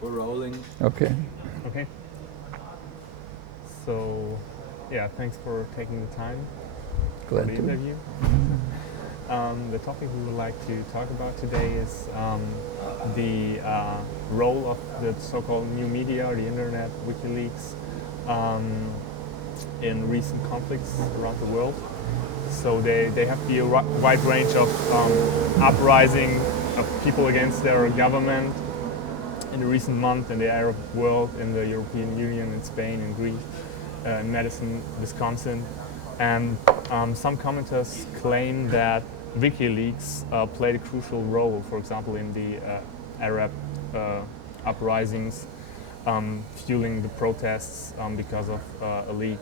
We're rolling. Okay. Okay. So, yeah, thanks for taking the time Glad for the to. interview. The topic we would like to talk about today is the role of the so-called new media, or the internet, WikiLeaks, in recent conflicts around the world. So they have the wide range of uprising of people against their government in the recent month in the Arab world, in the European Union, in Spain, in Greece, in Madison, Wisconsin. And some commenters claim that WikiLeaks played a crucial role, for example, in the Arab uprisings, fueling the protests because of a leak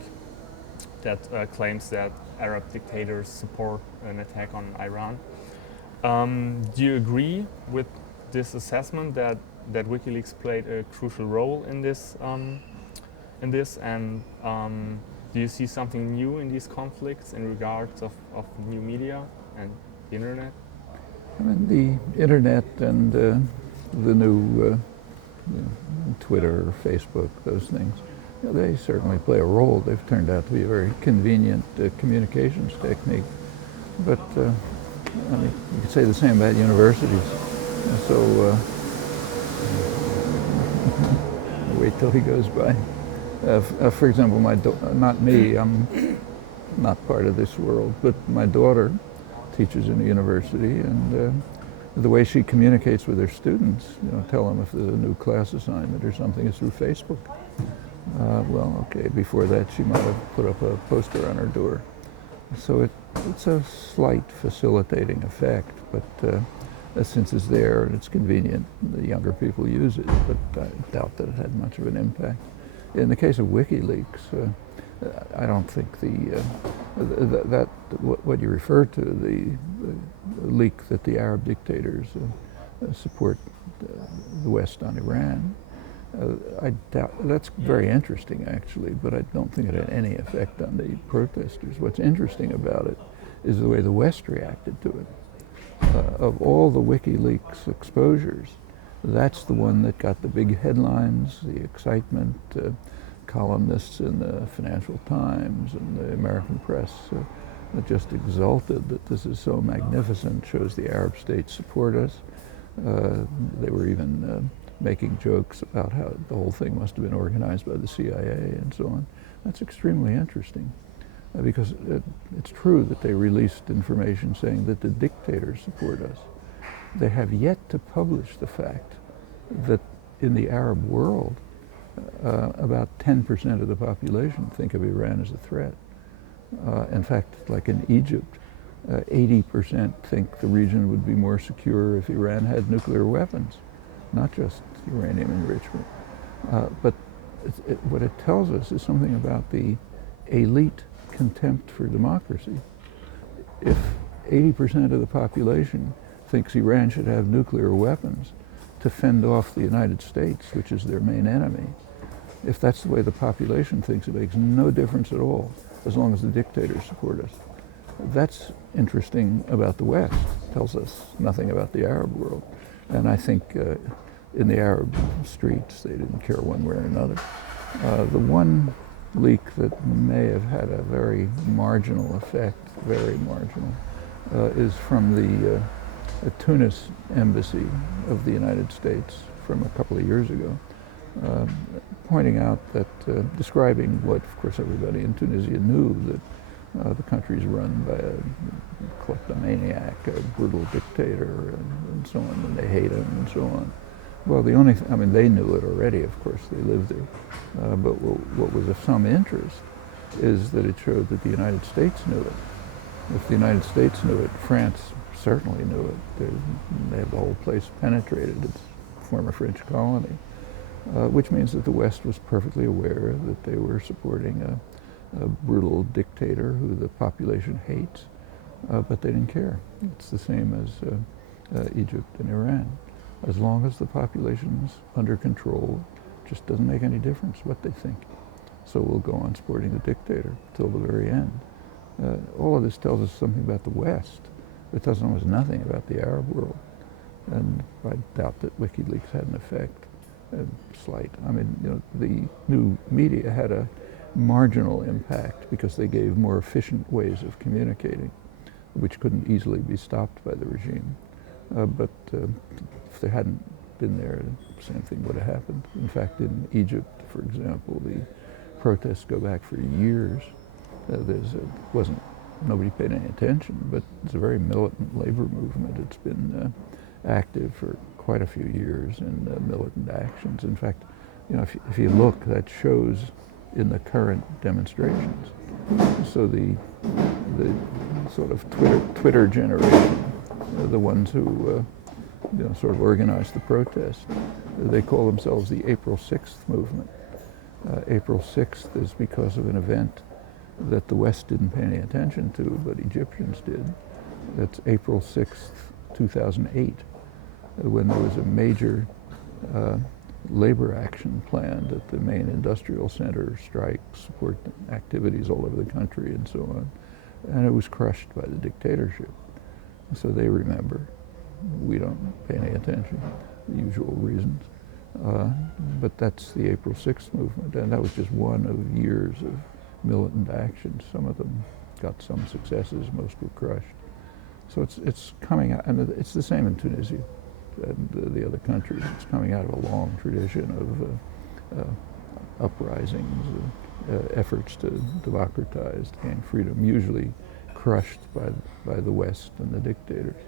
that claims that Arab dictators support an attack on Iran. Do you agree with this assessment that WikiLeaks played a crucial role in this? And do you see something new in these conflicts in regards of new media and the internet? I mean, the internet and the new Twitter, Facebook, those things, they certainly play a role. They've turned out to be a very convenient communications technique. But I mean, you could say the same about universities. So wait till he goes by. For example, not me, I'm not part of this world, but my daughter teaches in a university, and the way she communicates with her students, tell them if there's a new class assignment or something, is through Facebook. Well, okay, before that she might have put up a poster on her door. So it's a slight facilitating effect, but since it's there and it's convenient, the younger people use it, but I doubt that it had much of an impact. In the case of WikiLeaks, I don't think what you refer to, the leak that the Arab dictators support the West on Iran, I doubt, that's very interesting actually, but I don't think it had any effect on the protesters. What's interesting about it is the way the West reacted to it. Of all the WikiLeaks exposures, that's the one that got the big headlines, the excitement. Columnists in the Financial Times and the American press just exulted that this is so magnificent, shows the Arab states support us. They were even making jokes about how the whole thing must have been organized by the CIA and so on. That's extremely interesting because it's true that they released information saying that the dictators support us. They have yet to publish the fact that in the Arab world, about 10% of the population think of Iran as a threat. In fact, like in Egypt, 80% think the region would be more secure if Iran had nuclear weapons, not just uranium enrichment. But what it tells us is something about the elite contempt for democracy. If 80% of the population thinks Iran should have nuclear weapons to fend off the United States, which is their main enemy, if that's the way the population thinks, it makes no difference at all as long as the dictators support us. That's interesting about the West. It tells us nothing about the Arab world. And I think in the Arab streets, they didn't care one way or another. The one leak that may have had a very marginal effect, very marginal, is from the Tunis embassy of the United States from a couple of years ago. Pointing out that, describing what, of course, everybody in Tunisia knew, that the country is run by a kleptomaniac, a brutal dictator, and so on, and they hate him, and so on. Well, the only I mean, they knew it already, of course, they lived there. But what was of some interest is that it showed that the United States knew it. If the United States knew it, France certainly knew it. They have the whole place penetrated. It's a former French colony. Which means that the West was perfectly aware that they were supporting a brutal dictator who the population hates, but they didn't care. It's the same as Egypt and Iran. As long as the population's under control, it just doesn't make any difference what they think. So we'll go on supporting the dictator till the very end. All of this tells us something about the West. It tells us almost nothing about the Arab world. And I doubt that WikiLeaks had an effect. slight. I mean, the new media had a marginal impact because they gave more efficient ways of communicating, which couldn't easily be stopped by the regime. But if they hadn't been there, the same thing would have happened. In fact, in Egypt, for example, the protests go back for years. Nobody paid any attention, but it's a very militant labor movement. It's been active for quite a few years in militant actions. In fact, if you look, that shows in the current demonstrations. So the sort of Twitter generation, the ones who sort of organized the protest, they call themselves the April 6th movement. April 6th is because of an event that the West didn't pay any attention to, but Egyptians did. That's April 6th, 2008, when there was a major labor action planned at the main industrial center, strikes, support activities all over the country and so on. And it was crushed by the dictatorship. So they remember. We don't pay any attention, the usual reasons. But that's the April 6th movement, and that was just one of years of militant actions. Some of them got some successes, most were crushed. So it's coming out, and it's the same in Tunisia and the other countries. It's coming out of a long tradition of uprisings, efforts to democratize, gain freedom, usually crushed by the West and the dictators.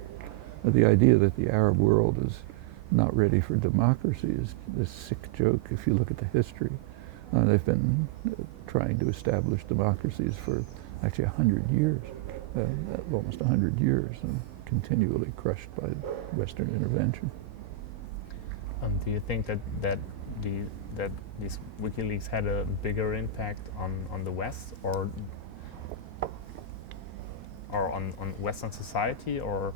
The idea that the Arab world is not ready for democracy is a sick joke if you look at the history. They've been trying to establish democracies for actually 100 years, almost 100 years, and continually crushed by Western intervention. Do you think that these WikiLeaks had a bigger impact on the West or on Western society, or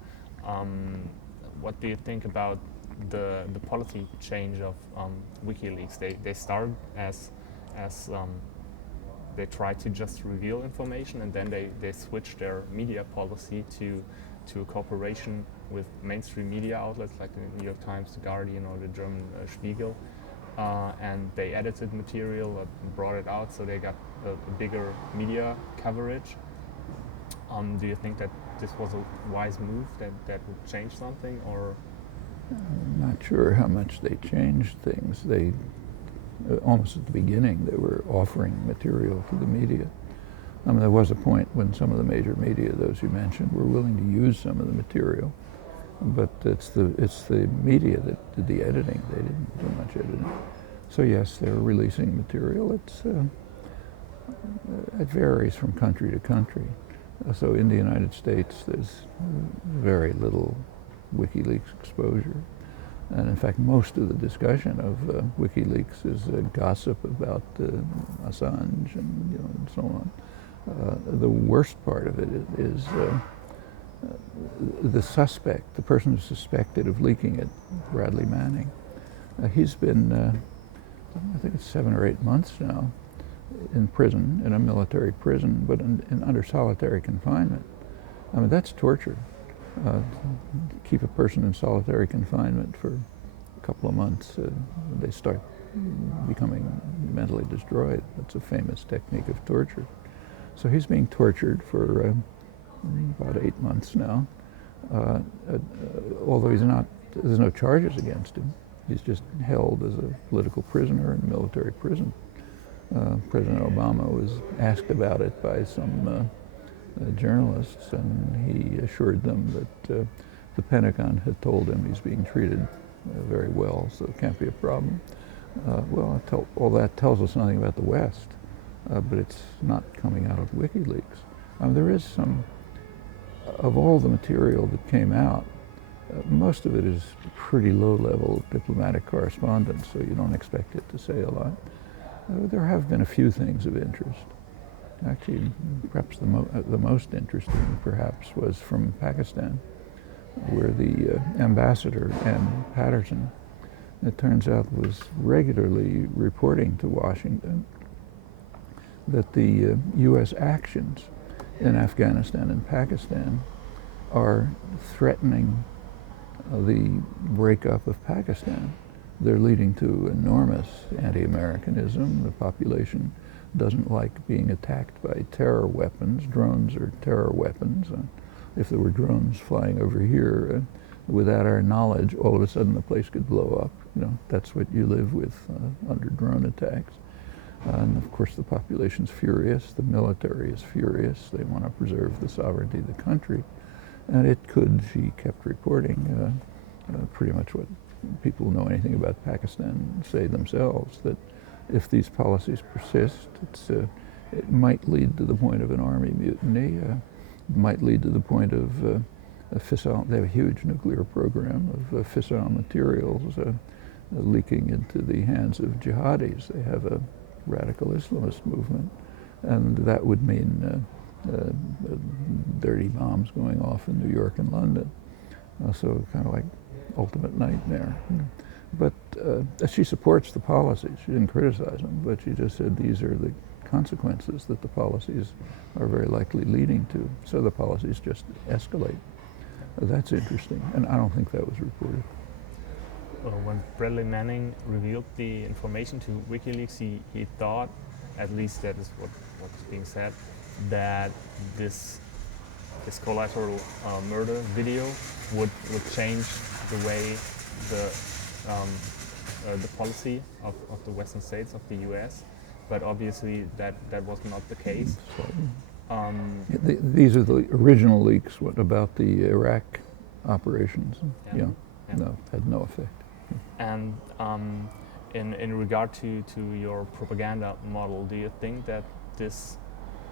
what do you think about the policy change of WikiLeaks? They started as they tried to just reveal information, and then they switched their media policy to a cooperation with mainstream media outlets like the New York Times, the Guardian, or the German Spiegel, and they edited material and brought it out, so they got a bigger media coverage. Do you think that this was a wise move that would change something, or? I'm not sure how much they changed things. They, almost at the beginning, they were offering material to the media. I mean, there was a point when some of the major media, those you mentioned, were willing to use some of the material, but it's the media that did the editing. They didn't do much editing. So yes, they were releasing material. It varies from country to country. So in the United States, there's very little WikiLeaks exposure. And in fact, most of the discussion of WikiLeaks is gossip about Assange and so on. The worst part of it is the suspect, the person who's suspected of leaking it, Bradley Manning. He's been, I think it's 7 or 8 months now, in prison, in a military prison, but under solitary confinement. I mean, that's torture. Keep a person in solitary confinement for a couple of months, they start becoming mentally destroyed. That's a famous technique of torture. So he's being tortured for about 8 months now, although there's no charges against him. He's just held as a political prisoner in a military prison. President Obama was asked about it by some journalists, and he assured them that the Pentagon had told him he's being treated very well, so it can't be a problem. Well, all that tells us nothing about the West, but it's not coming out of WikiLeaks. There is some, of all the material that came out, most of it is pretty low-level diplomatic correspondence, so you don't expect it to say a lot. There have been a few things of interest. Actually, perhaps the most interesting, perhaps, was from Pakistan, where the ambassador, Ann Patterson, it turns out, was regularly reporting to Washington that the U.S. actions in Afghanistan and Pakistan are threatening the breakup of Pakistan. they're leading to enormous anti-Americanism. The population doesn't like being attacked by terror weapons. Drones are terror weapons. If there were drones flying over here, without our knowledge, all of a sudden the place could blow up. That's what you live with under drone attacks. And of course the population's furious, the military is furious, they want to preserve the sovereignty of the country. And it could, she kept reporting, pretty much what people who know anything about Pakistan say themselves, that if these policies persist, it might lead to the point of an army mutiny, might lead to the point of fissile. They have a huge nuclear program of fissile materials leaking into the hands of jihadis. They have a radical Islamist movement, and that would mean dirty bombs going off in New York and London. So kind of like ultimate nightmare. But she supports the policies. She didn't criticize them, but she just said these are the consequences that the policies are very likely leading to. So the policies just escalate. That's interesting, and I don't think that was reported. Well, when Bradley Manning revealed the information to WikiLeaks, he thought, at least that is what's being said, that this collateral murder video would change the way the policy of the Western states, of the U.S., but obviously that was not the case. These are the original leaks about the Iraq operations. Yeah. No, had no effect. And in regard to your propaganda model, do you think that this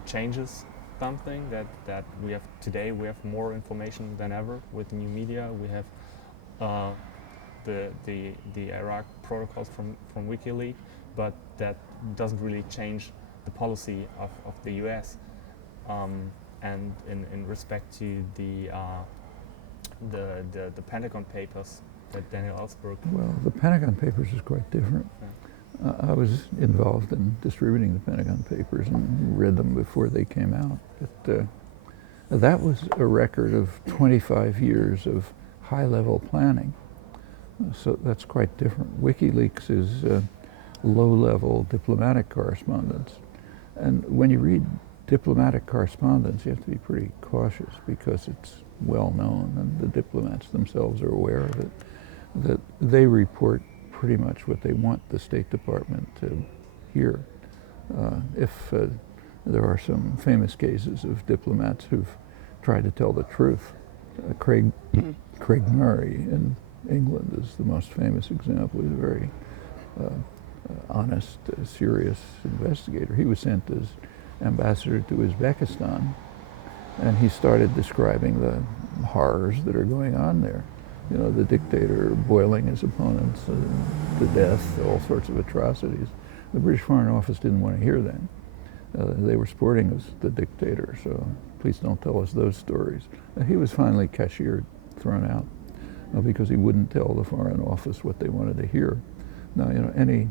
changes something, that we have more information than ever with new media? We have the Iraq protocols from WikiLeaks, but that doesn't really change the policy of the US. And in respect to the Pentagon Papers that Daniel Ellsberg. Well, the Pentagon Papers is quite different. Yeah. I was involved in distributing the Pentagon Papers and read them before they came out. But that was a record of 25 years of high-level planning. So that's quite different. WikiLeaks is low-level diplomatic correspondence. And when you read diplomatic correspondence, you have to be pretty cautious because it's well known, and the diplomats themselves are aware of it, that they report pretty much what they want the State Department to hear. If there are some famous cases of diplomats who've tried to tell the truth. Craig Murray in England is the most famous example. He's a very honest, serious investigator. He was sent as ambassador to Uzbekistan, and he started describing the horrors that are going on there. You know, the dictator boiling his opponents to death, all sorts of atrocities. The British Foreign Office didn't want to hear that. They were sporting as the dictator, so please don't tell us those stories. He was finally cashiered, thrown out, because he wouldn't tell the Foreign Office what they wanted to hear. Now, you know, any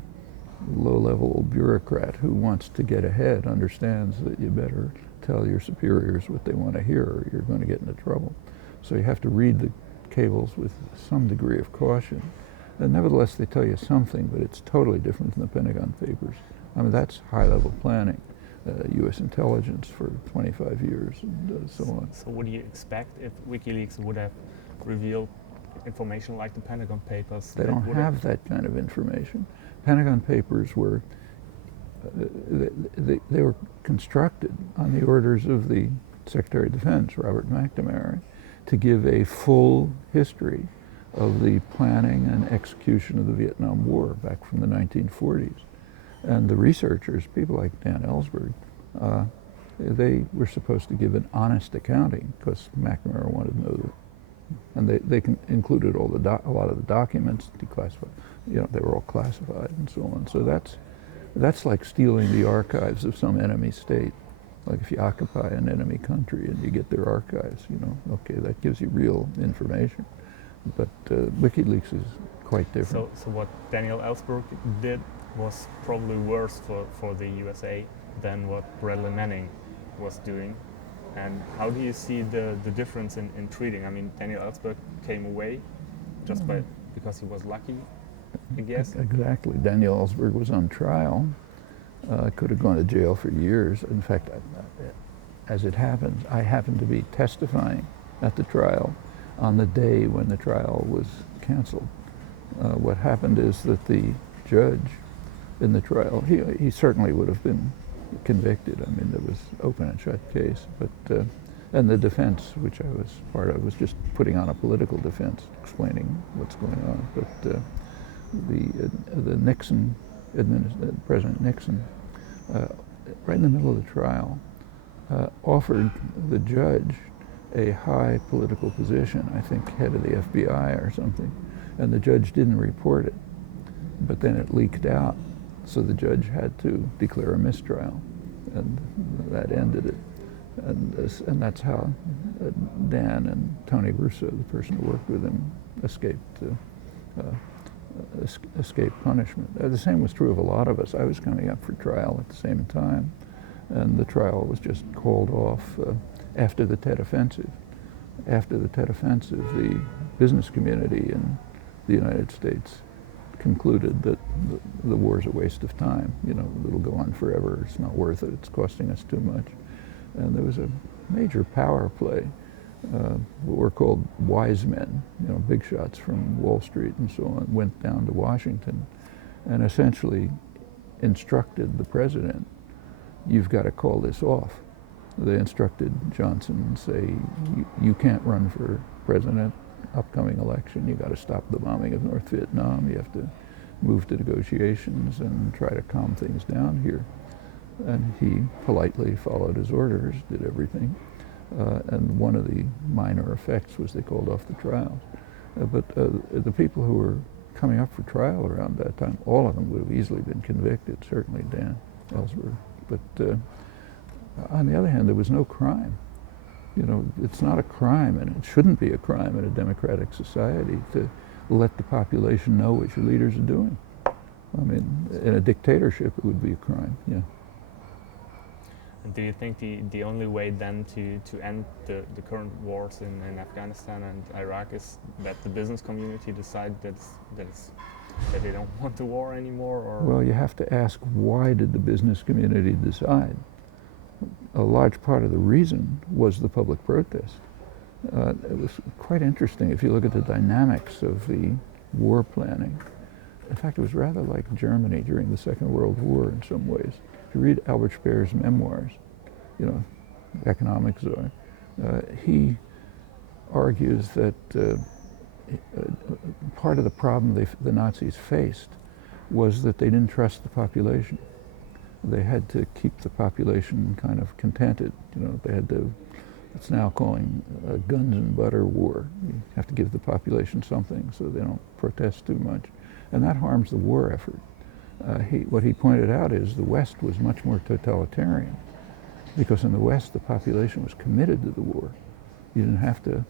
low-level bureaucrat who wants to get ahead understands that you better tell your superiors what they want to hear or you're going to get into trouble. So you have to read the cables with some degree of caution. And nevertheless, they tell you something, but it's totally different than the Pentagon Papers. I mean, that's high-level planning, U.S. intelligence for 25 years and so on. So what do you expect if WikiLeaks would have revealed information like the Pentagon Papers? They don't have that kind of information. Pentagon Papers were, they were constructed on the orders of the Secretary of Defense, Robert McNamara, to give a full history of the planning and execution of the Vietnam War back from the 1940s. And the researchers, people like Dan Ellsberg, they were supposed to give an honest accounting because McNamara wanted to know that. And they included all a lot of the documents, declassified. You know, they were all classified and so on. So that's like stealing the archives of some enemy state. Like if you occupy an enemy country and you get their archives, you know, okay, that gives you real information. But WikiLeaks is quite different. So what Daniel Ellsberg did was probably worse for the USA than what Bradley Manning was doing. And how do you see the difference in treating? I mean, Daniel Ellsberg came away just because he was lucky, I guess. Exactly. Daniel Ellsberg was on trial. Could have gone to jail for years. In fact, as it happens, I happened to be testifying at the trial on the day when the trial was canceled. What happened is that the judge in the trial, he certainly would have been convicted. I mean, there was open and shut case, but and the defense, which I was part of, was just putting on a political defense, explaining what's going on. But the Nixon, President Nixon, right in the middle of the trial, offered the judge a high political position, I think head of the FBI or something, and the judge didn't report it. But then it leaked out, so the judge had to declare a mistrial, and that ended it. And that's how Dan and Tony Russo, the person who worked with him, escaped punishment. The same was true of a lot of us. I was coming up for trial at the same time, and the trial was just called off after the Tet Offensive. After the Tet Offensive, the business community in the United States concluded that the war's a waste of time. You know, it'll go on forever. It's not worth it. It's costing us too much. And there was a major power play. What were called wise men, you know, big shots from Wall Street and so on, went down to Washington and essentially instructed the president, you've got to call this off. They instructed Johnson and say, you can't run for president, upcoming election, you got to stop the bombing of North Vietnam, you have to move to negotiations and try to calm things down here. And he politely followed his orders, did everything. And one of the minor effects was they called off the trials. But the people who were coming up for trial around that time, all of them would have easily been convicted, certainly Dan Ellsberg. But on the other hand, there was no crime. You know, it's not a crime, and it shouldn't be a crime in a democratic society to let the population know what your leaders are doing. I mean, in a dictatorship, it would be a crime, yeah. And do you think the only way then to end the current wars in Afghanistan and Iraq is that the business community decide that they don't want the war anymore? Or? Well, you have to ask, why did the business community decide? A large part of the reason was the public protest. It was quite interesting if you look at the dynamics of the war planning. In fact, it was rather like Germany during the Second World War in some ways. If you read Albert Speer's memoirs, you know, economic czar, he argues that part of the problem the Nazis faced was that they didn't trust the population. They had to keep the population kind of contented. You know, they had to, it's now calling a guns and butter war. You have to give the population something so they don't protest too much. And that harms the war effort. What he pointed out is the West was much more totalitarian, because in the West the population was committed to the war. You didn't have to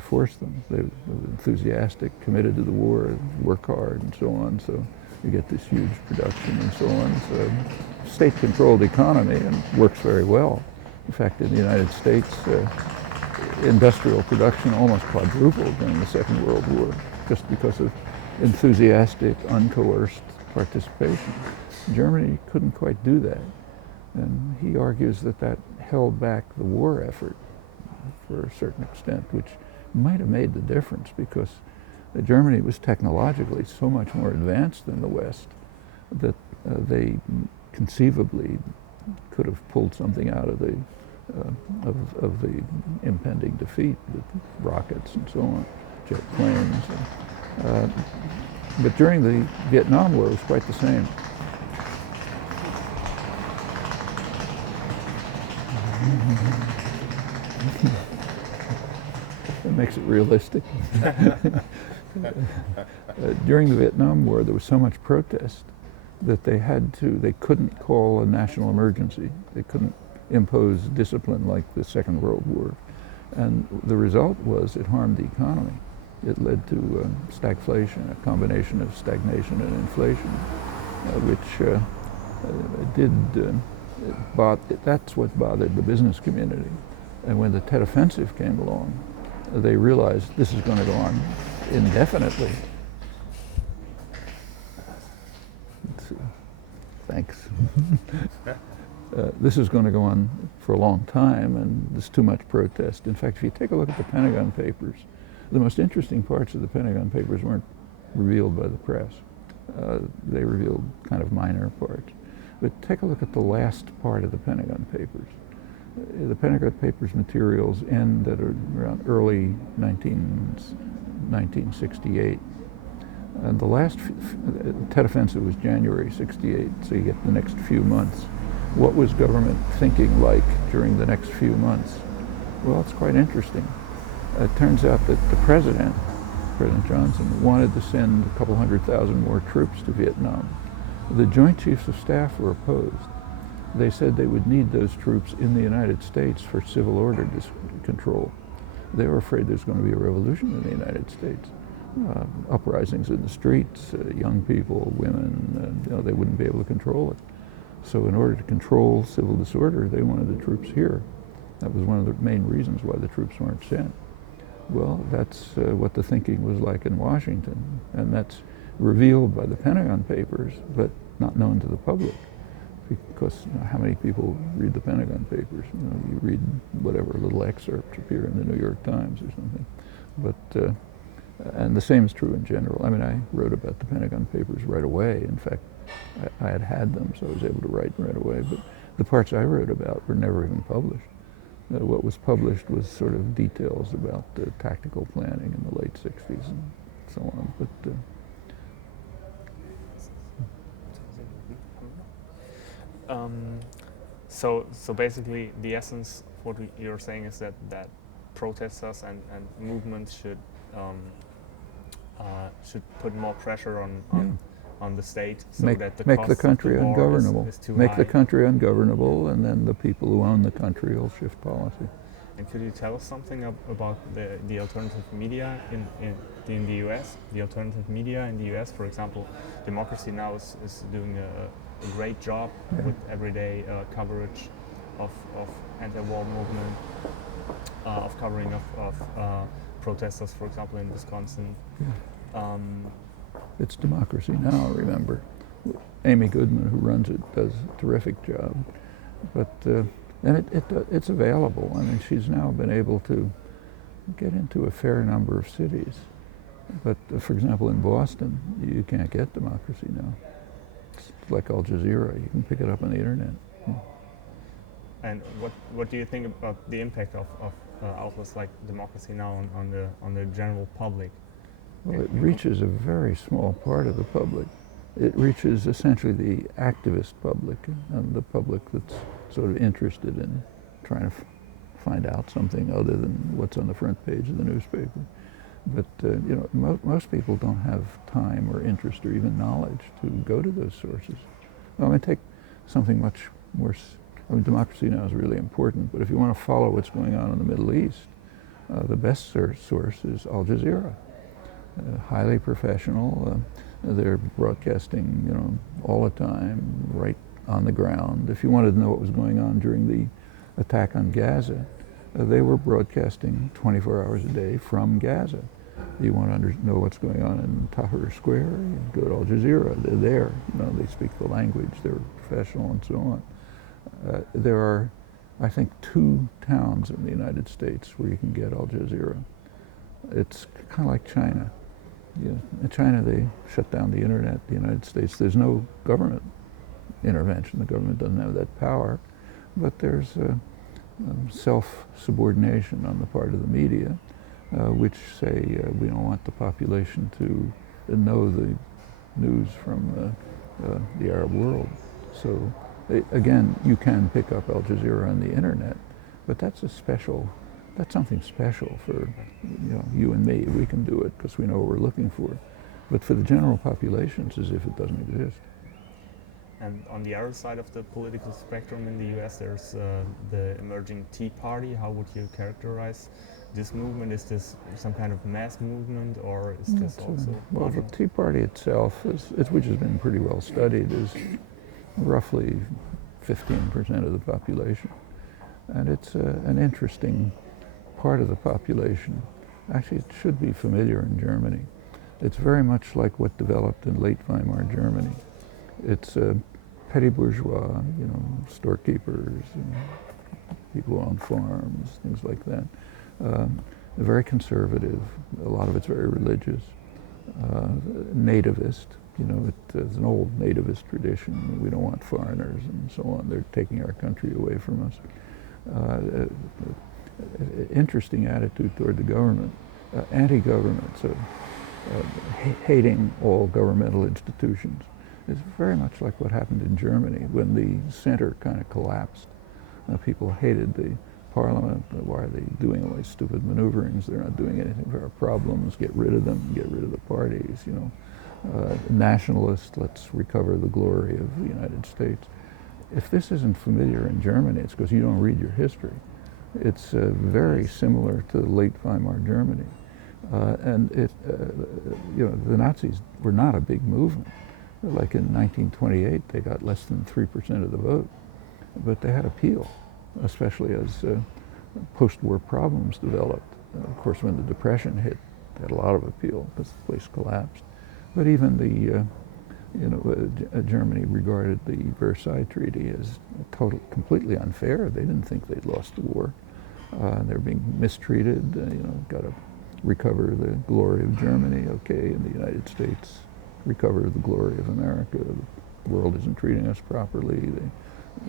force them. They were enthusiastic, committed to the war, work hard and so on, so you get this huge production and so on. It's a state-controlled economy and works very well. In fact, in the United States, industrial production almost quadrupled during the Second World War, just because of enthusiastic, uncoerced participation. Germany couldn't quite do that, and he argues that that held back the war effort for a certain extent, which might have made the difference, because Germany was technologically so much more advanced than the West that they conceivably could have pulled something out of the impending defeat with rockets and so on, jet planes. But during the Vietnam War, it was quite the same. That makes it realistic. During the Vietnam War, there was so much protest that they couldn't call a national emergency. They couldn't impose discipline like the Second World War. And the result was it harmed the economy. It led to stagflation, a combination of stagnation and inflation, which that's what bothered the business community. And when the Tet Offensive came along, they realized this is going to go on indefinitely. thanks. This is going to go on for a long time, and there's too much protest. In fact, if you take a look at the Pentagon Papers, the most interesting parts of the Pentagon Papers weren't revealed by the press. They revealed kind of minor parts. But take a look at the last part of the Pentagon Papers. The Pentagon Papers materials end at around early 1968. And the last Tet Offensive was January 68, so you get the next few months. What was government thinking like during the next few months? Well, it's quite interesting. It turns out that the President Johnson, wanted to send a couple 100,000 more troops to Vietnam. The Joint Chiefs of Staff were opposed. They said they would need those troops in the United States for civil order control. They were afraid there's going to be a revolution in the United States. Uprisings in the streets, young people, women, they wouldn't be able to control it. So in order to control civil disorder, they wanted the troops here. That was one of the main reasons why the troops weren't sent. Well, that's what the thinking was like in Washington, and that's revealed by the Pentagon Papers, but not known to the public, because how many people read the Pentagon Papers? You read whatever little excerpts appear in the New York Times or something. But and the same is true in general. I mean, I wrote about the Pentagon Papers right away. In fact, I had them, so I was able to write right away. But the parts I wrote about were never even published. What was published was sort of details about tactical planning in the late 60s and so on. But so basically, the essence of what you're saying is that protesters and movements should put more pressure on the state, so that the make the country ungovernable. Is too make high. the country ungovernable, and then the people who own the country will shift policy. And could you tell us something about the alternative media in the U.S.? The alternative media in the U.S., for example, Democracy Now! is doing a great job with everyday coverage of anti-war movement, of covering of protesters, for example, in Wisconsin. Yeah. It's Democracy Now!, remember. Amy Goodman, who runs it, does a terrific job. But and it's available. I mean, she's now been able to get into a fair number of cities. But for example, in Boston, you can't get Democracy Now! It's like Al Jazeera. You can pick it up on the internet. And what do you think about the impact of outlets like Democracy Now! on the general public? Well, it reaches a very small part of the public. It reaches essentially the activist public and the public that's sort of interested in trying to find out something other than what's on the front page of the newspaper. But most people don't have time or interest or even knowledge to go to those sources. I mean, take something much more. I mean, Democracy Now! Is really important, but if you want to follow what's going on in the Middle East, the best source is Al Jazeera. Highly professional. They're broadcasting, all the time, right on the ground. If you wanted to know what was going on during the attack on Gaza, they were broadcasting 24 hours a day from Gaza. You want to know what's going on in Tahrir Square, you go to Al Jazeera. They're there. They speak the language. They're professional and so on. There are, I think, 2 towns in the United States where you can get Al Jazeera. It's kind of like China. In China, they shut down the internet. The United States, there's no government intervention. The government doesn't have that power, but there's self-subordination on the part of the media, which say we don't want the population to know the news from the Arab world. So again, you can pick up Al Jazeera on the internet, but that's something special for you and me. We can do it because we know what we're looking for. But for the general population, it's as if it doesn't exist. And on the other side of the political spectrum in the U.S., there's the emerging Tea Party. How would you characterize this movement? Is this some kind of mass movement, or is this also? Well, the Tea Party itself, which has been pretty well studied, is roughly 15% of the population. And it's an interesting part of the population. Actually, it should be familiar in Germany. It's very much like what developed in late Weimar Germany. It's petty bourgeois, storekeepers, people on farms, things like that. Very conservative. A lot of it's very religious. Nativist. It's an old nativist tradition. We don't want foreigners and so on. They're taking our country away from us. Interesting attitude toward the government. Anti-government, so hating all governmental institutions. It's very much like what happened in Germany when the center kind of collapsed. People hated the parliament. Why are they doing all these stupid maneuverings? They're not doing anything for our problems. Get rid of them. Get rid of the parties. Nationalist. Let's recover the glory of the United States. If this isn't familiar in Germany, it's because you don't read your history. It's very similar to late Weimar Germany, and the Nazis were not a big movement. Like in 1928, they got less than 3% of the vote, but they had appeal, especially as post-war problems developed. Of course, when the Depression hit, they had a lot of appeal because the place collapsed. But even Germany regarded the Versailles Treaty as completely unfair. They didn't think they'd lost the war. They're being mistreated. Got to recover the glory of Germany. Okay, in the United States, recover the glory of America. The world isn't treating us properly.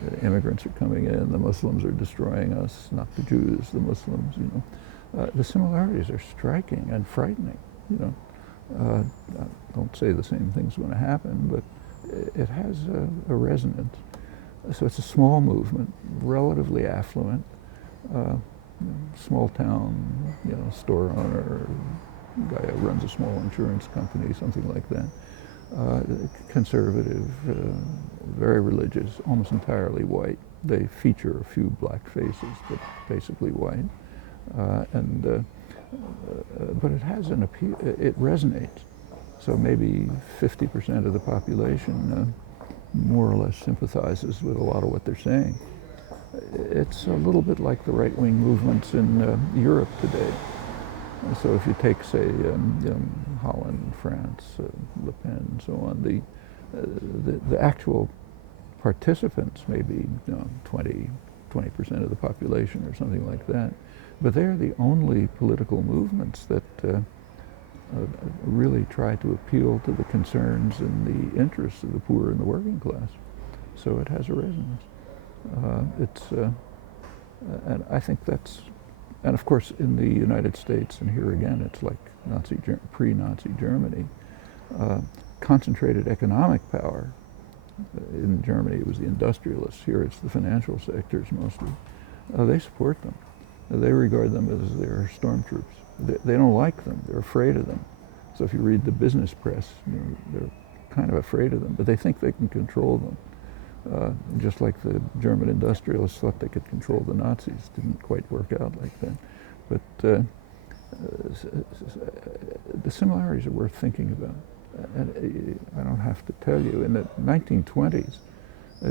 The immigrants are coming in. The Muslims are destroying us. Not the Jews, the Muslims. The similarities are striking and frightening. I don't say the same thing's going to happen, but it has a resonance. So it's a small movement, relatively affluent, small town, store owner, guy who runs a small insurance company, something like that. Conservative, very religious, almost entirely white. They feature a few black faces, but basically white. But it has an appeal, it resonates. So maybe 50% of the population more or less sympathizes with a lot of what they're saying. It's a little bit like the right-wing movements in Europe today. So if you take, say, Holland, France, Le Pen, and so on, the actual participants may be 20% of the population or something like that. But they're the only political movements that really try to appeal to the concerns and the interests of the poor and the working class. So it has a resonance. And I think that's, and of course in the United States, and here again it's like pre-Nazi Germany, concentrated economic power. In Germany it was the industrialists, here it's the financial sectors mostly. They support them. They regard them as their stormtroops. They don't like them, they're afraid of them. So if you read the business press, they're kind of afraid of them, but they think they can control them. Just like the German industrialists thought they could control the Nazis. Didn't quite work out like that. But the similarities are worth thinking about. And I don't have to tell you, in the 1920s,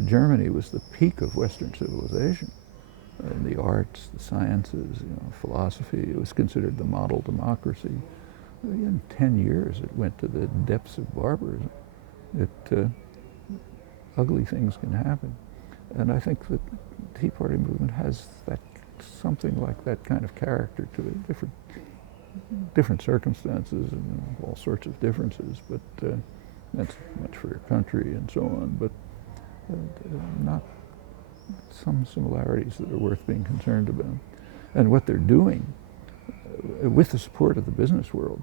Germany was the peak of Western civilization. In the arts, the sciences, philosophy, it was considered the model democracy. In 10 years, it went to the depths of barbarism. Ugly things can happen. And I think that the Tea Party movement has something like that kind of character to it, different circumstances and all sorts of differences, but that's much for your country and so on, but not some similarities that are worth being concerned about. And what they're doing, with the support of the business world,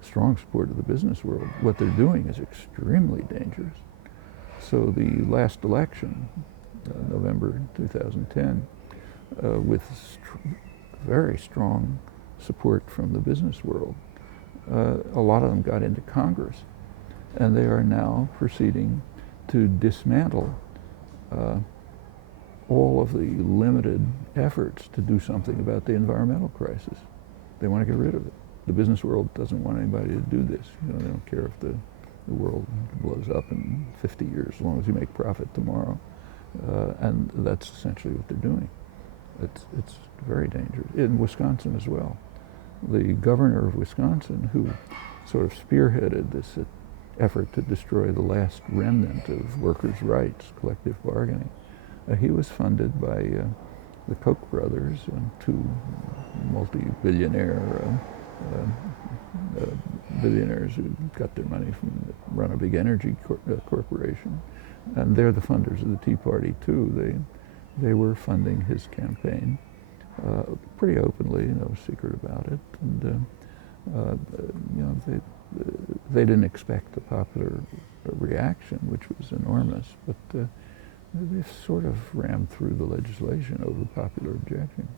strong support of the business world, what they're doing is extremely dangerous. So the last election, November 2010, with very strong support from the business world, a lot of them got into Congress, and they are now proceeding to dismantle all of the limited efforts to do something about the environmental crisis. They want to get rid of it. The business world doesn't want anybody to do this. They don't care if the world blows up in 50 years, as long as you make profit tomorrow. And that's essentially what they're doing. It's very dangerous. In Wisconsin as well. The governor of Wisconsin, who sort of spearheaded this effort to destroy the last remnant of workers' rights, collective bargaining. He was funded by the Koch brothers, two multi-billionaire billionaires who got their money from run a big energy corporation, and they're the funders of the Tea Party too. They were funding his campaign pretty openly, no secret about it, and they didn't expect a popular reaction, which was enormous, but they sort of rammed through the legislation over popular objection.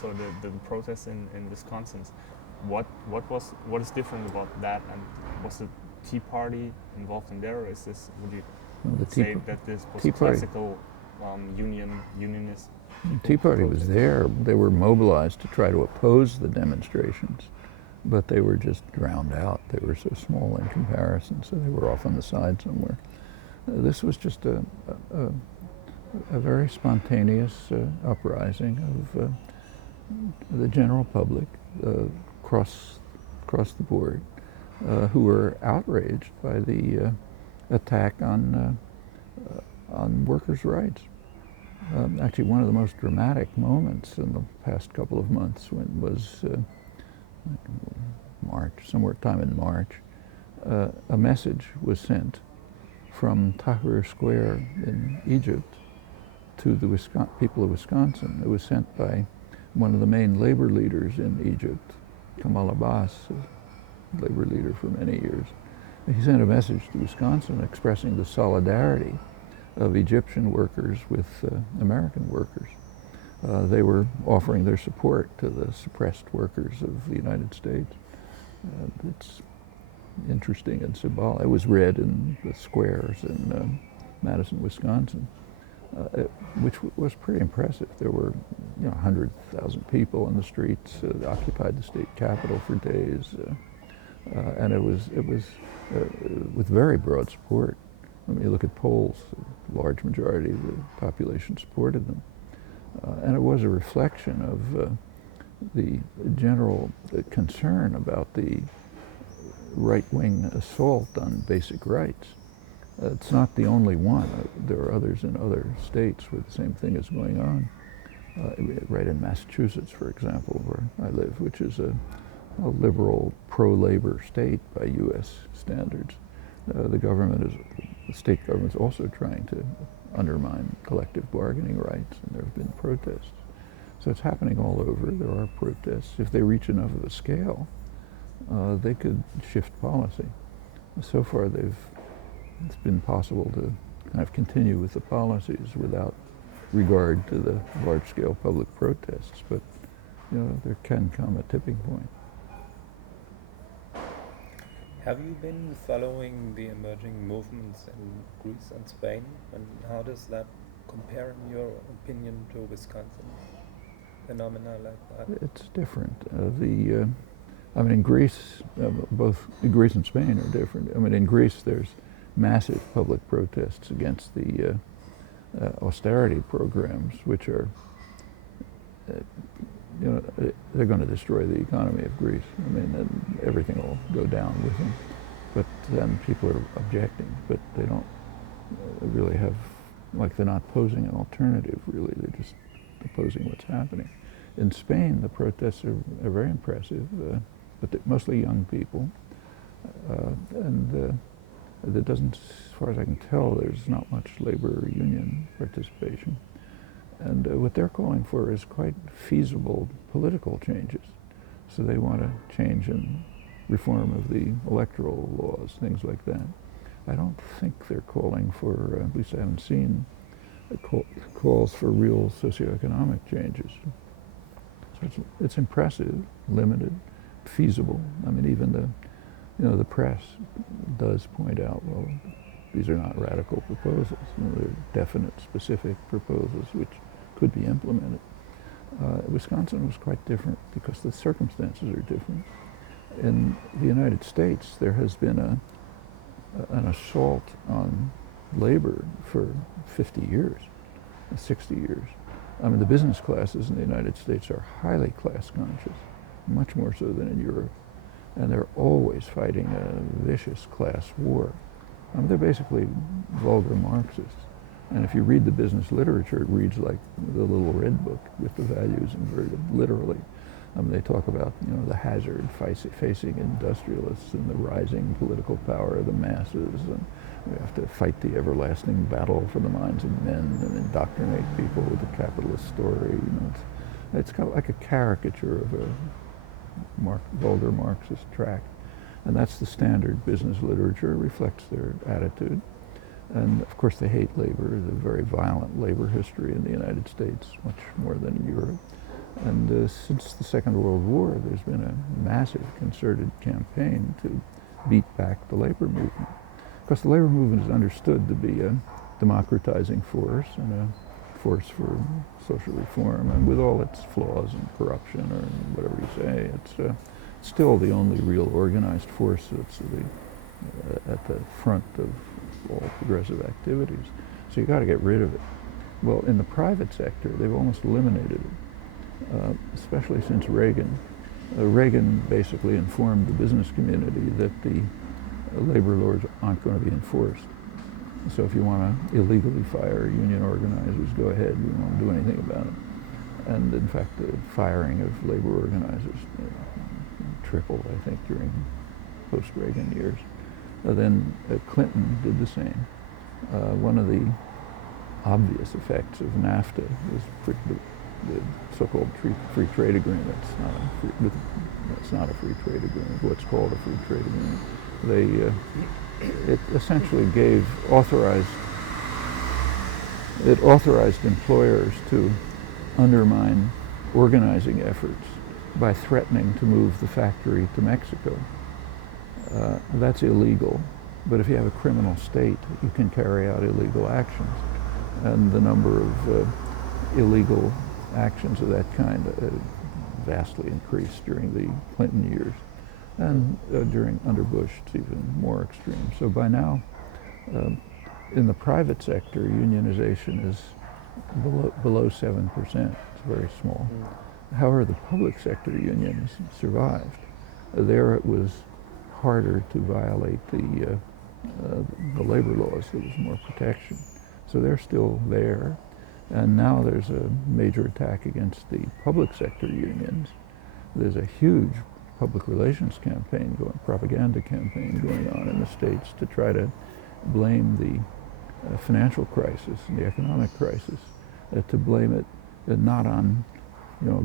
So the protest in Wisconsin, what is different about that, and was the Tea Party involved in there, or is this, would you say that this was classical unionist? The Tea Party was there. They were mobilized to try to oppose the demonstrations, but they were just drowned out. They were so small in comparison, so they were off on the side somewhere. This was just a very spontaneous uprising of the general public across the board, who were outraged by the attack on workers' rights. Actually, one of the most dramatic moments in the past couple of months was March, somewhere time in March. A message was sent from Tahrir Square in Egypt to the people of Wisconsin. It was sent by one of the main labor leaders in Egypt, Kamal Abbas, a labor leader for many years. He sent a message to Wisconsin expressing the solidarity of Egyptian workers with American workers. They were offering their support to the suppressed workers of the United States. It's interesting and symbolic. It was read in the squares in Madison, Wisconsin, which was pretty impressive. There were 100,000 people in the streets, occupied the state capitol for days, and it was with very broad support. I mean, you look at polls, a large majority of the population supported them. And it was a reflection of the general concern about the right-wing assault on basic rights. It's not the only one. There are others in other states where the same thing is going on. Right in Massachusetts, for example, where I live, which is a liberal, pro-labor state by U.S. standards. The state government is also trying to undermine collective bargaining rights, and there have been protests. So it's happening all over. There are protests. If they reach enough of a scale, they could shift policy. So far, it's been possible to kind of continue with the policies without regard to the large-scale public protests, but there can come a tipping point. Have you been following the emerging movements in Greece and Spain, and how does that compare, in your opinion, to Wisconsin? Phenomena like that? It's different. In Greece, both Greece and Spain are different. I mean, in Greece, there's massive public protests against the austerity programs, which are, they're going to destroy the economy of Greece. I mean, and everything will go down with them. But then people are objecting, but they don't really have, they're not posing an alternative, really. They're just opposing what's happening. In Spain, the protests are very impressive, but they're mostly young people. There doesn't, as far as I can tell, there's not much labor union participation. And what they're calling for is quite feasible political changes. So they want to change and reform of the electoral laws, things like that. I don't think they're calling for, at least I haven't seen, calls for real socioeconomic changes. So it's impressive, limited, feasible. I mean, even the press does point out, well, these are not radical proposals. They're definite, specific proposals which could be implemented. Wisconsin was quite different because the circumstances are different. In the United States, there has been an assault on labor for 50 years, 60 years. I mean, the business classes in the United States are highly class conscious, much more so than in Europe. And they're always fighting a vicious class war. I mean, they're basically vulgar Marxists. And if you read the business literature, it reads like the little red book with the values inverted, literally. I mean, they talk about, the hazard facing industrialists and the rising political power of the masses, and we have to fight the everlasting battle for the minds of men and indoctrinate people with the capitalist story. It's kind of like a caricature of a vulgar Marxist tract. And that's the standard business literature. It reflects their attitude. And of course they hate labor, the very violent labor history in the United States, much more than in Europe. And since the Second World War, there's been a massive concerted campaign to beat back the labor movement. Because the labor movement is understood to be a democratizing force and a force for social reform, and with all its flaws and corruption or whatever you say, it's still the only real organized force that's at the front of all progressive activities. So you got to get rid of it. Well, in the private sector, they've almost eliminated it, especially since Reagan. Reagan basically informed the business community that the labor laws aren't going to be enforced. So if you want to illegally fire union organizers, go ahead. We won't do anything about it. And in fact, the firing of labor organizers tripled, I think, during post-Reagan years. Then Clinton did the same. One of the obvious effects of NAFTA was the so-called free trade agreement. It's not a free trade agreement. What's called a free trade agreement. It essentially authorized employers to undermine organizing efforts by threatening to move the factory to Mexico. That's illegal, but if you have a criminal state, you can carry out illegal actions. And the number of illegal actions of that kind vastly increased during the Clinton years. And under Bush, it's even more extreme. So by now, in the private sector, unionization is below 7%. It's very small. However, the public sector unions survived. There it was harder to violate the labor laws. There was more protection. So they're still there. And now there's a major attack against the public sector unions. There's a huge public relations campaign propaganda campaign going on in the States to try to blame the financial crisis and the economic crisis, to blame it not on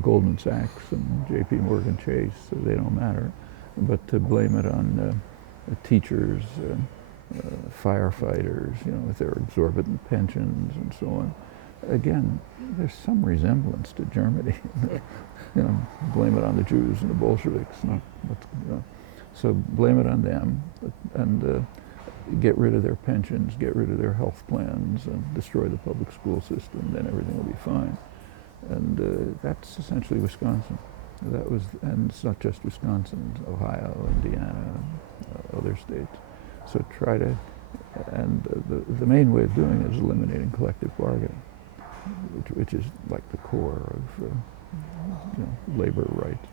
Goldman Sachs and J.P. Morgan Chase, so they don't matter, but to blame it on teachers, firefighters, with their exorbitant pensions and so on. Again, there's some resemblance to Germany. Blame it on the Jews and the Bolsheviks. So blame it on them, and get rid of their pensions, get rid of their health plans, and destroy the public school system. Then everything will be fine. And that's essentially Wisconsin. And it's not just Wisconsin, it's Ohio, Indiana, other states. So the main way of doing it is eliminating collective bargaining, which is like the core of labor rights.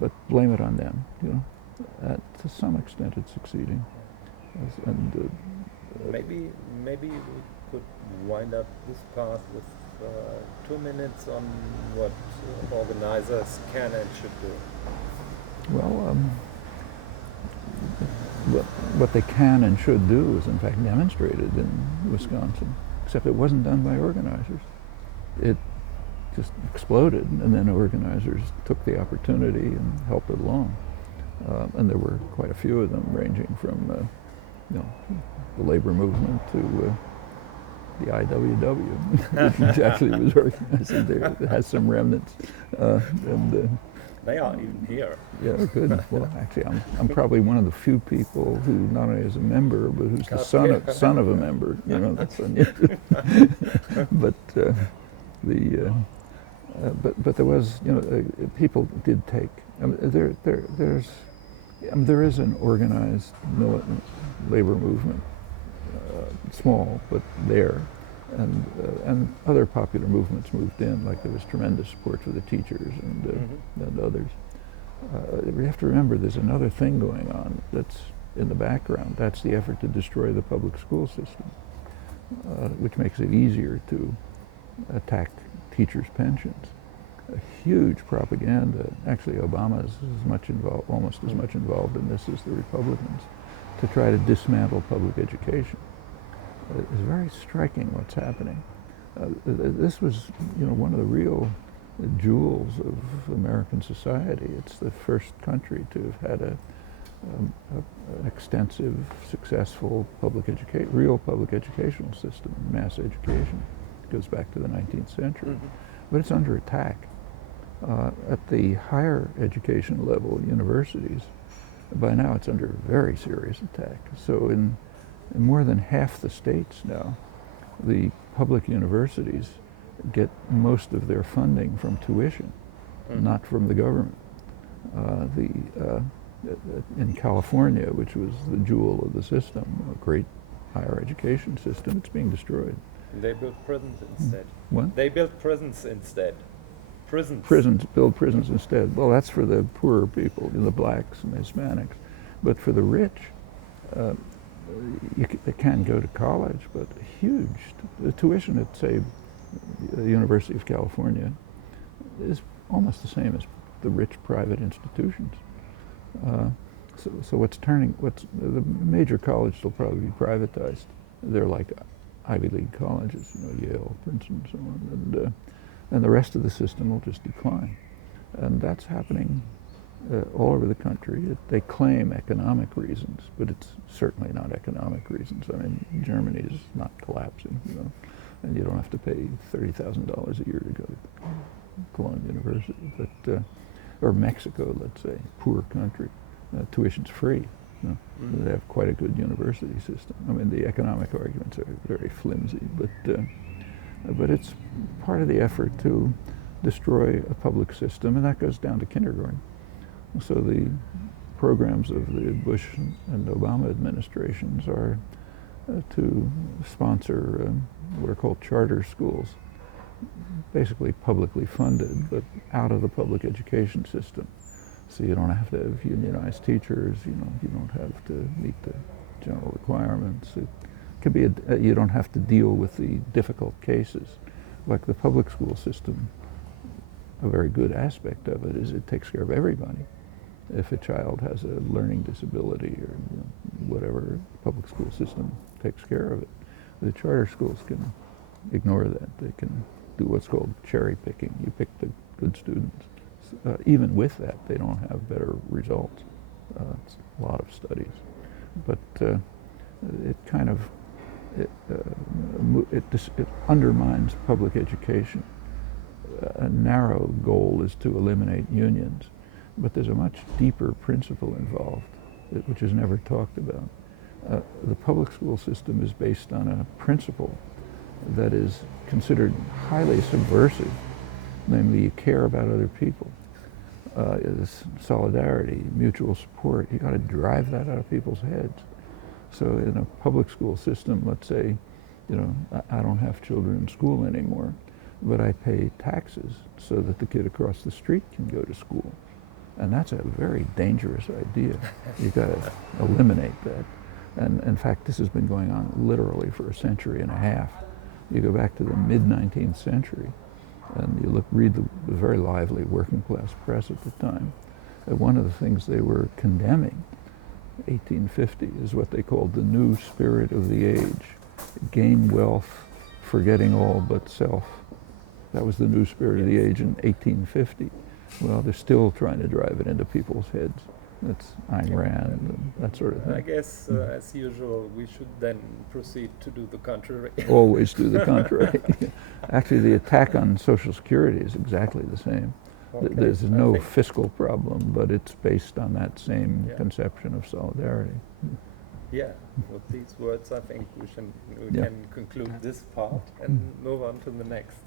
But blame it on them. To some extent, it's succeeding. And maybe we could wind up this part with 2 minutes on what organizers can and should do. Well, what they can and should do is in fact demonstrated in Wisconsin, except it wasn't done by organizers. It just exploded, and then organizers took the opportunity and helped it along. And there were quite a few of them, ranging from the labor movement to the IWW, which actually was organized. It has some remnants, and They are even here. Yeah, good. Well, actually, I'm probably one of the few people who not only is a member, but who's the son of a member. You know, that's unusual. But but there was, you know, people did take. I mean, there is an organized militant labor movement, small but there, and other popular movements moved in. Like there was tremendous support for the teachers and others. We have to remember there's another thing going on that's in the background. That's the effort to destroy the public school system, which makes it easier to attack teachers' pensions. A huge propaganda. Actually, Obama is almost as much involved in this as the Republicans, to try to dismantle public education. It's very striking what's happening. This was, you know, one of the real jewels of American society. It's the first country to have had an extensive, successful real public educational system, mass education. It goes back to the 19th century. But it's under attack. At the higher education level, universities, by now it's under very serious attack. So in more than half the states now, the public universities get most of their funding from tuition, not from the government. In California, which was the jewel of the system, a great higher education system, it's being destroyed. They built prisons instead. What? They built prisons instead. Build prisons instead. Well, that's for the poorer people, the blacks and the Hispanics. But for the rich, they can go to college, but huge. The tuition at, say, the University of California is almost the same as the rich private institutions. So the major colleges will probably be privatized. They're like Ivy League colleges, you know, Yale, Princeton, and so on, and the rest of the system will just decline. And that's happening all over the country. They claim economic reasons, but it's certainly not economic reasons. I mean, Germany is not collapsing, you know, and you don't have to pay $30,000 a year to go to Cologne University, but or Mexico, let's say, poor country, tuition's free. You know? They have quite a good university system. I mean, the economic arguments are very flimsy, but it's part of the effort to destroy a public system, and that goes down to kindergarten. So the programs of the Bush and Obama administrations are to sponsor what are called charter schools, basically publicly funded, but out of the public education system. So you don't have to have unionized teachers, you don't have to meet the general requirements. It could be you don't have to deal with the difficult cases. Like the public school system, a very good aspect of it is it takes care of everybody. If a child has a learning disability or whatever, the public school system takes care of it. The charter schools can ignore that. They can do what's called cherry picking. You pick the good students. Even with that, they don't have better results. It's a lot of studies. But it kind of, it undermines public education. A narrow goal is to eliminate unions, but there's a much deeper principle involved, which is never talked about. The public school system is based on a principle that is considered highly subversive, namely you care about other people. Solidarity, mutual support, you got to drive that out of people's heads. So in a public school system, let's say, I don't have children in school anymore, but I pay taxes so that the kid across the street can go to school. And that's a very dangerous idea. You got to eliminate that. And in fact, this has been going on literally for a century and a half. You go back to the mid-19th century, and you read the very lively working class press at the time. One of the things they were condemning, 1850, is what they called the new spirit of the age. Gain wealth, forgetting all but self. That was the new spirit of the age in 1850. Well, they're still trying to drive it into people's heads. That's Ayn Rand and that sort of thing. I guess, as usual, we should then proceed to do the contrary. Always do the contrary. Actually, the attack on Social Security is exactly the same. Okay, There's I no think- fiscal problem, but it's based on that same Yeah. conception of solidarity. Yeah, with these words, I think we Yeah. can conclude this part and move on to the next.